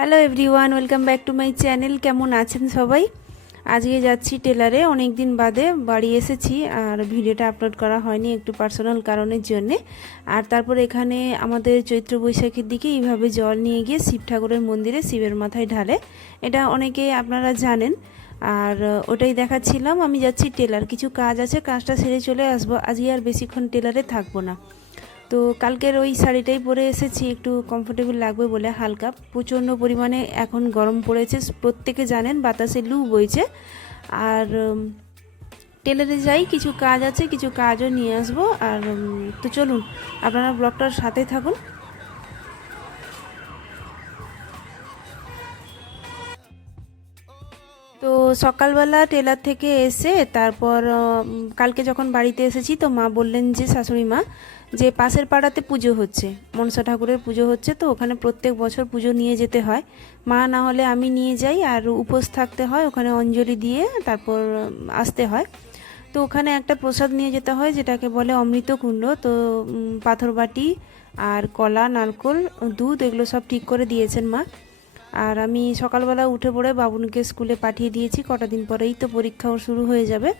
Hello everyone, welcome back to my channel. কেমন আছেন সবাই? আজকে যাচ্ছি টেলারে, অনেক দিন বাদে বাড়ি এসেছি আর ভিডিওটা আপলোড করা হয়নি একটু পার্সোনাল কারণের জন্যে। আর তারপর এখানে আমাদের চৈত্র বৈশাখের দিকে এইভাবে জল নিয়ে গিয়ে শিব ঠাকুরের মন্দিরে শিবের মাথায় ঢালে, এটা অনেকে আপনারা জানেন। আর ওটাই দেখাচ্ছিলাম। আমি যাচ্ছি টেলার, কিছু কাজ আছে, কাজটা সেরে চলে আসবো। আজকে আর বেশিক্ষণ টেলারে থাকবো না। তো কালকের ওই শাড়িটাই পরে এসেছি, একটু কমফোর্টেবল লাগবে বলে। হালকা প্রচণ্ড পরিমাণে এখন গরম পড়েছে, প্রত্যেকে জানেন, বাতাসে লু বইছে। আর টেলারে যাই, কিছু কাজ আছে, কিছু কাজও নিয়ে আসবো। আর তো চলুন আপনারা ব্লগটার সাথে থাকুন। তো সকালবেলা টেলার থেকে এসে তারপর কালকে যখন বাড়িতে এসেছি তো মা বললেন, যে শাশুড়ি মা, যে পাশের পাড়াতে পুজো হচ্ছে, মনসা ঠাকুরের পুজো হচ্ছে, তো ওখানে প্রত্যেক বছর পুজো নিয়ে যেতে হয়। মা না হলে আমি নিয়ে যাই, আর উপোস থাকতে হয়, ওখানে অঞ্জলি দিয়ে তারপর আসতে হয়। তো ওখানে একটা প্রসাদ নিয়ে যেতে হয়, যেটাকে বলে অমৃতকুণ্ড। তো পাথর বাটি আর কলা, নারকোল, দুধ, এগুলো সব ঠিক করে দিয়েছেন মা। আর আমি সকালবেলা উঠে পড়ে বাবুনকে স্কুলে পাঠিয়ে দিয়েছি, কটা দিন পরেই তো পরীক্ষাও শুরু হয়ে যাবে।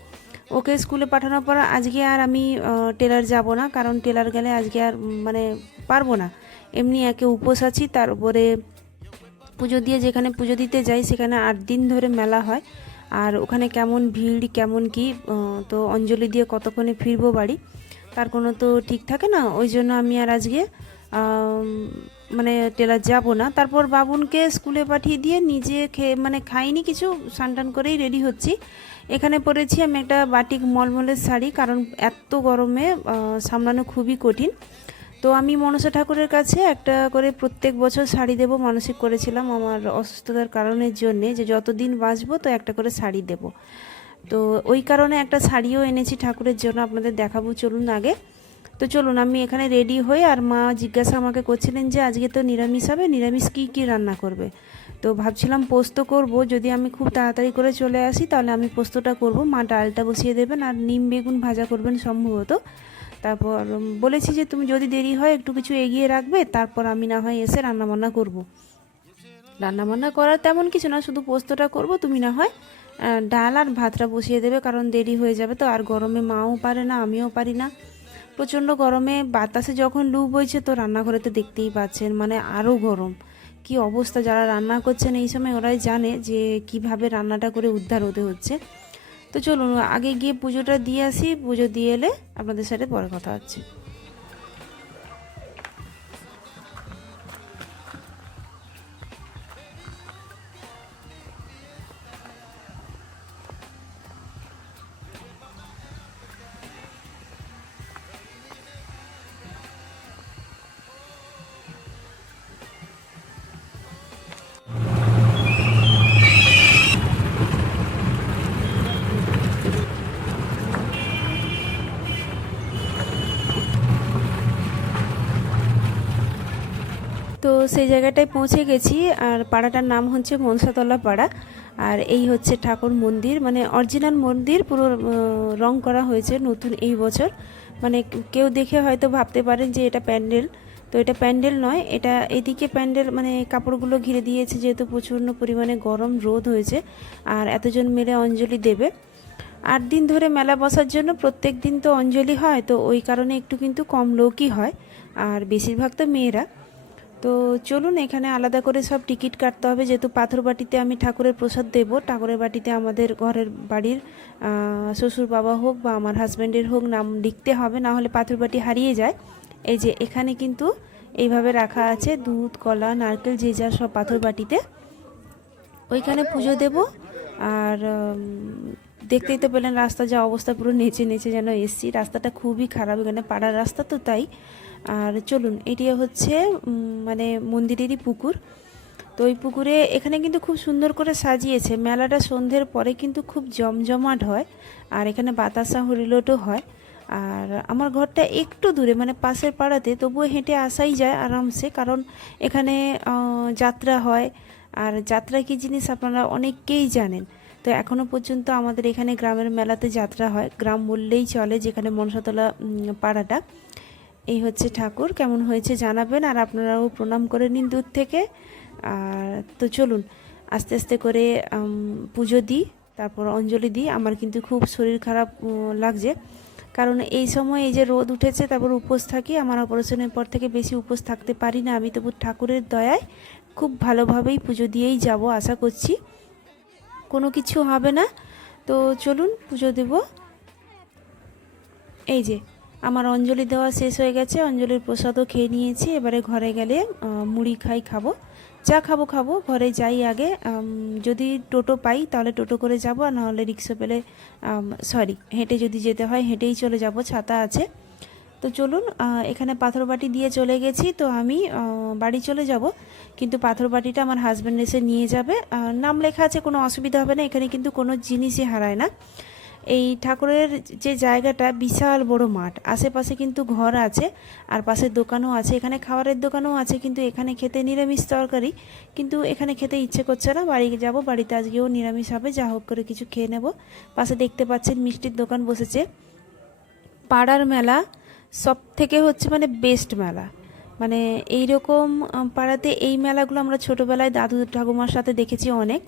ওকে স্কুলে পাঠানোর পর আজকে আর আমি টেলার যাব না, কারণ টেলার গেলে আজকে আর মানে পারবো না। এমনি একে উপোস আছি, তার উপরে পুজো দিয়ে, যেখানে পুজো দিতে যাই সেখানে 8 দিন ধরে মেলা হয়। আর ওখানে কেমন ভিড়, কেমন কি, তো অঞ্জলি দিয়ে কতক্ষণে ফিরবো বাড়ি, তার কোনো তো ঠিক থাকে না। ওই জন্য আমি আর আজকে মানে টেলার যাব না। তারপর বাবুনকে স্কুলে পাঠিয়ে দিয়ে নিজে মানে খাইনি কিছু, স্নান করেই রেডি হচ্ছি। এখানে পরেছি আমি একটা বাটিক মলমলের শাড়ি, কারণ এত গরমে সামলানো খুবই কঠিন। তো আমি মনসা ঠাকুরের কাছে একটা করে প্রত্যেক বছর শাড়ি দেব মানসিক করেছিলাম, আমার অসুস্থতার কারণের জন্যে, যে যতদিন বাঁচবো তো একটা করে শাড়ি দেব। তো ওই কারণে একটা শাড়িও এনেছি ঠাকুরের জন্য, আপনাদের দেখাবো, চলুন আগে। তো চলুন আমি এখানে রেডি হই। আর মা জিজ্ঞাসা আমাকে করছিলেন যে আজকে তো নিরামিষ হবে, নিরামিষ কী কী রান্না করবে। তো ভাবছিলাম পোস্ত করব, যদি আমি খুব তাড়াতাড়ি করে চলে আসি তাহলে আমি পোস্তটা করব, মা ডালটা বসিয়ে দেবেন আর নিম বেগুন ভাজা করবেন সম্ভবত। তারপর বলেছি যে তুমি যদি দেরি হয় একটু কিছু এগিয়ে রাখবে, তারপর আমি না হয় এসে রান্নাবান্না করব। রান্নাবান্না করার তেমন কিছু না, শুধু পোস্তটা করব, তুমি না হয় ডাল আর ভাতটা বসিয়ে দেবে, কারণ দেরি হয়ে যাবে তো। আর গরমে মাও পারে না, আমিও পারি না। প্রচণ্ড গরমে বাতাসে যখন লু বইছে, তো রান্নাঘরে তো দেখতেই পাচ্ছেন, মানে আরও গরম। কি অবস্থা, যারা রান্না করছেন এই সময় ওরাই জানে যে কিভাবে রান্নাটা করে উদ্ধার হতে হচ্ছে। তো চলুন আগে গিয়ে পুজোটা দিয়ে আসি, পুজো দিয়ে এলে আপনাদের সাথে পরে কথা হচ্ছে। তো সেই জায়গাটায় পৌঁছে গেছি, আর পাড়াটার নাম হচ্ছে মনসাতলা পাড়া। আর এই হচ্ছে ঠাকুর মন্দির, মানে অরিজিনাল মন্দির, পুরো রং করা হয়েছে নতুন এই বছর। মানে কেউ দেখে হয়তো ভাবতে পারেন যে এটা প্যান্ডেল, তো এটা প্যান্ডেল নয়, এটা এদিকে প্যান্ডেল, মানে কাপড়গুলো ঘিরে দিয়েছে, যেহেতু প্রচণ্ড পরিমাণে গরম রোদ হয়েছে আর এতজন মিলে অঞ্জলি দেবে। 8 দিন ধরে মেলা বসার জন্য প্রত্যেক দিন তো অঞ্জলি হয়, তো ওই কারণে একটু কিন্তু কম লোকই হয়, আর বেশিরভাগ তো মেয়েরা। তো চলুন, এখানে আলাদা করে সব টিকিট কাটতে হবে, যেহেতু পাথর বাটিতে আমি ঠাকুরের প্রসাদ দেব। ঠাকুরের বাটিতে আমাদের ঘরের বাড়ির শ্বশুর বাবা হোক বা আমার হাজব্যান্ডের হোক নাম লিখতে হবে, না হলে পাথর বাটি হারিয়ে যায়। এই যে এখানে কিন্তু এইভাবে রাখা আছে দুধ, কলা, নারকেল, যে যার সব পাথর বাটিতে। ওইখানে পুজো দেব। আর দেখতেই তো পেলেন রাস্তা যা অবস্থা, পুরো নেচে নেচে যেন এসছি। রাস্তাটা খুবই খারাপ, এখানে পাড়ার রাস্তা তো তাই। আর চলুন, এটি হচ্ছে মানে মন্দিরেরই পুকুর। তো ওই পুকুরে এখানে কিন্তু খুব সুন্দর করে সাজিয়েছে। মেলাটা সন্ধ্যের পরে কিন্তু খুব জমজমাট হয়, আর এখানে বাতাসা হরিলোটও হয়। আর আমার ঘরটা একটু দূরে, মানে পাশের পাড়াতে, তবুও হেঁটে আসাই যায় আরামসে, কারণ এখানে যাত্রা হয়। আর যাত্রা কী জিনিস আপনারা অনেকেই জানেন। তো এখনও পর্যন্ত আমাদের এখানে গ্রামের মেলাতে যাত্রা হয়, গ্রাম বললেই চলে, যেখানে মনসাতলা পাড়াটা। এই হচ্ছে ঠাকুর, কেমন হয়েছে জানাবেন, আর আপনারাও প্রণাম করে নিন দূর থেকে। আর তো চলুন আস্তে আস্তে করে পুজো দিই, তারপর অঞ্জলি দিই। আমার কিন্তু খুব শরীর খারাপ লাগছে, কারণ এই সময় এই যে রোদ উঠেছে, তারপর উপোস থাকি। আমার অপারেশনের পর থেকে বেশি উপোস থাকতে পারি না আমি, তবু ঠাকুরের দয়ায় খুব ভালোভাবেই পুজো দিয়েই যাব, আশা করছি কোনো কিছু হবে না। তো চলুন পুজো দেব। এই যে আমার অঞ্জলি দেওয়া শেষ হয়ে গেছে, অঞ্জলির প্রসাদও খেয়ে নিয়েছি। এবারে ঘরে গেলে মুড়ি খাবো, যা খাবো ঘরে যাই আগে। যদি টোটো পাই তাহলে টোটো করে যাব, আর নাহলে রিক্সা পেলে হেঁটে যদি যেতে হয় হেঁটেই চলে যাব, ছাতা আছে। তো চলুন, এখানে পাথর বাটি দিয়ে চলে গেছি, তো আমি বাড়ি চলে যাব, কিন্তু পাথর বাটিটা আমার হাজব্যান্ড এসে নিয়ে যাবে। নাম লেখা আছে, কোনো অসুবিধা হবে না, এখানে কিন্তু কোনো জিনিসই হারায় না। এই ঠাকুরের যে জায়গাটা বিশাল বড় মাঠ, আশেপাশে কিন্তু ঘর আছে, আর পাশে দোকানও আছে, এখানে খাবারের দোকানও আছে, কিন্তু এখানে খেতে নিরামিষ তরকারি, কিন্তু এখানে খেতে ইচ্ছে করছে না। বাড়ি যাব, বাড়িতে আজকেও নিরামিষ হবে, যা হোক করে কিছু খেয়ে নেব। পাশে দেখতে পাচ্ছেন মিষ্টির দোকান বসেছে। পাড়ার মেলা সব থেকে হচ্ছে মানে বেস্ট মেলা, মানে এইরকম পাড়াতে এই মেলাগুলো আমরা ছোটোবেলায় দাদু ঠাকুমার সাথে দেখেছি অনেক।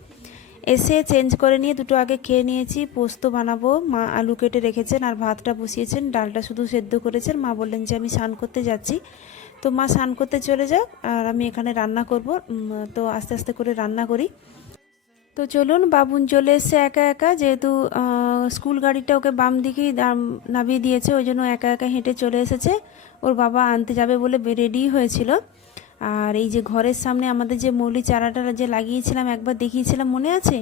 এসে চেঞ্জ করে নিয়ে দুটো আগে খেয়ে নিয়েছি। পোস্ত বানাবো, মা আলু কেটে রেখেছেন আর ভাতটা বসিয়েছেন, ডালটা শুধু সেদ্ধ করেছেন। মা বললেন যে আমি স্নান করতে যাচ্ছি, তো মা স্নান করতে চলে যাও, আর আমি এখানে রান্না করব। তো আস্তে আস্তে করে রান্না করি। তো চলুন, বাবুন চলে এসছে একা একা, যেহেতু স্কুল গাড়িটা ওকে বাম দিকেই নামিয়ে দিয়েছে, ওই জন্য একা একা হেঁটে চলে এসেছে। ওর বাবা আনতে যাবে বলে রেডি হয়েছিল। আর এই যে ঘরের সামনে আমাদের যে মৌলি চারাটা যে লাগিয়েছিলাম, একবার দেখিয়েছিলাম মনে আছে,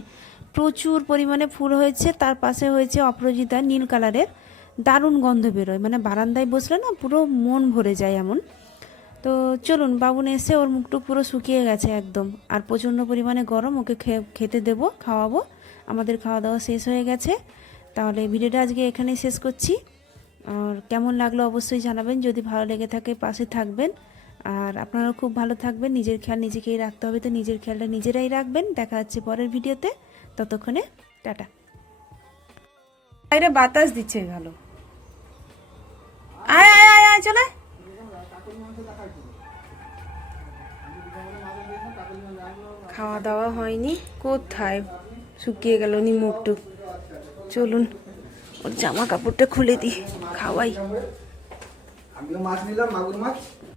প্রচুর পরিমাণে ফুল হয়েছে। তার পাশে হয়েছে অপরাজিতা নীল কালারের, দারুণ গন্ধ বেরোয়, মানে বারান্দায় বসলে না পুরো মন ভরে যায় এমন। তো চলুন, বাবুন এসে, ওর মুখটুক পুরো শুকিয়ে গেছে একদম, আর প্রচণ্ড পরিমাণে গরম, ওকে খেতে দেবো, খাওয়াবো। আমাদের খাওয়া দাওয়া শেষ হয়ে গেছে। তাহলে ভিডিওটা আজকে এখানেই শেষ করছি। আর কেমন লাগলো অবশ্যই জানাবেন, যদি ভালো লেগে থাকে পাশে থাকবেন, আর আপনারাও খুব ভালো থাকবেন। নিজের খেয়াল নিজেকেই রাখতে হবে, তো নিজের খেয়ালটা নিজেরাই রাখবেন। দেখা হচ্ছে পরের ভিডিওতে, ততক্ষণে টাটা। বাইরে বাতাস দিচ্ছে ভালো। আয় আয় আয় আয়, চলে। খাওয়া দাওয়া হয়নি, কোথায় শুকিয়ে গেল নি মুখটুক। চলুন ওর জামা কাপড়টা খুলে দিই, খাওয়াই। আমিও মাছ নিলাম, মাগুর মাছ।